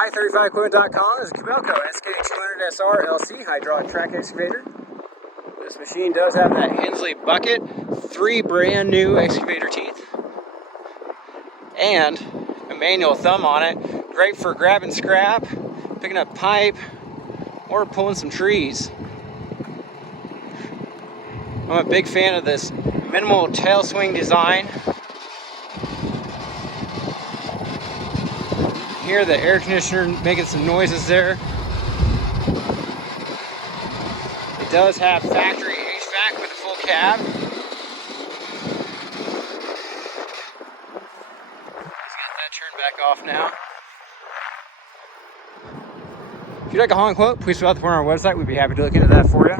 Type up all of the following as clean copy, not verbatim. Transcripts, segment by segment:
I35Equipment.com is a Kobelco SK200SRLC hydraulic track excavator. This machine does have that Hensley bucket, 3 brand new excavator teeth, and a manual thumb on it. Great for grabbing scrap, picking up pipe, or pulling some trees. I'm a big fan of this minimal tail swing design. Hear the air conditioner making some noises there. It does have factory HVAC with a full cab. Let's get that turned back off now. If you'd like a hauling quote, please fill out the form on our website. We'd be happy to look into that for you.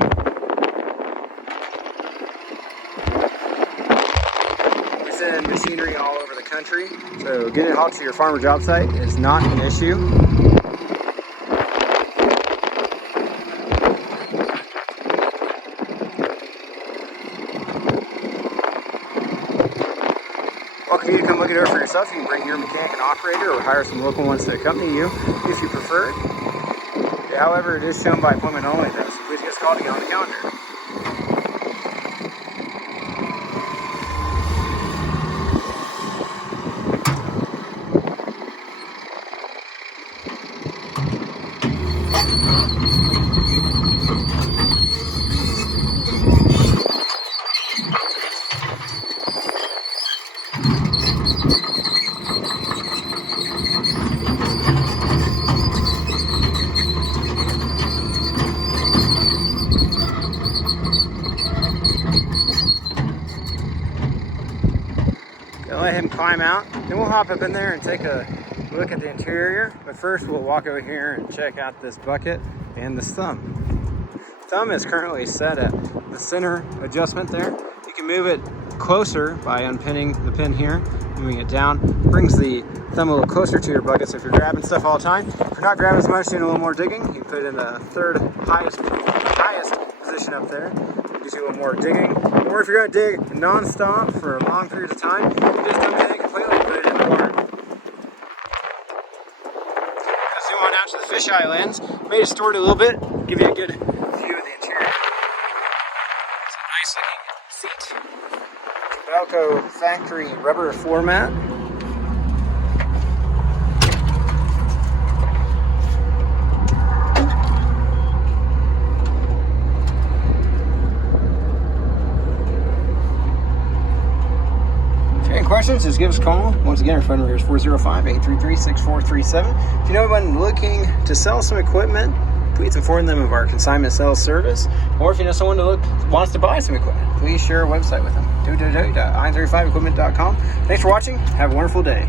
We send machinery all over the country, so getting it hauled to your farmer job site is not an issue. Welcome you to come look it over for yourself. You can bring your mechanic and operator or hire some local ones to accompany you if you prefer. However, it is shown by appointment only though, so please give us a call to get on the calendar. Gonna let him climb out, then we'll hop up in there and take a look at the interior. But first we'll walk over here and check out this bucket and this thumb. Thumb is currently set at the center adjustment there. You can move it closer by unpinning the pin here, moving it down. Brings the thumb a little closer to your bucket, so if you're grabbing stuff all the time, if you're not grabbing as much, doing a little more digging, you can put it in the third highest position up there. Gives you a little more digging. Or if you're going to dig non-stop for long periods of time, you just unpin it completely and put it in the water. Let's zoom on out to the fisheye lens. Made it stored a little bit, give you a good view of the interior. It's a nice looking seat. Kobelco factory rubber floor mat. Questions, just give us a call. Once again, our phone number is 405-833-6437. If you know anyone looking to sell some equipment, please inform them of our consignment sales service. Or if you know someone wants to buy some equipment, please share our website with them. www.I35Equipment.com. Thanks for watching. Have a wonderful day.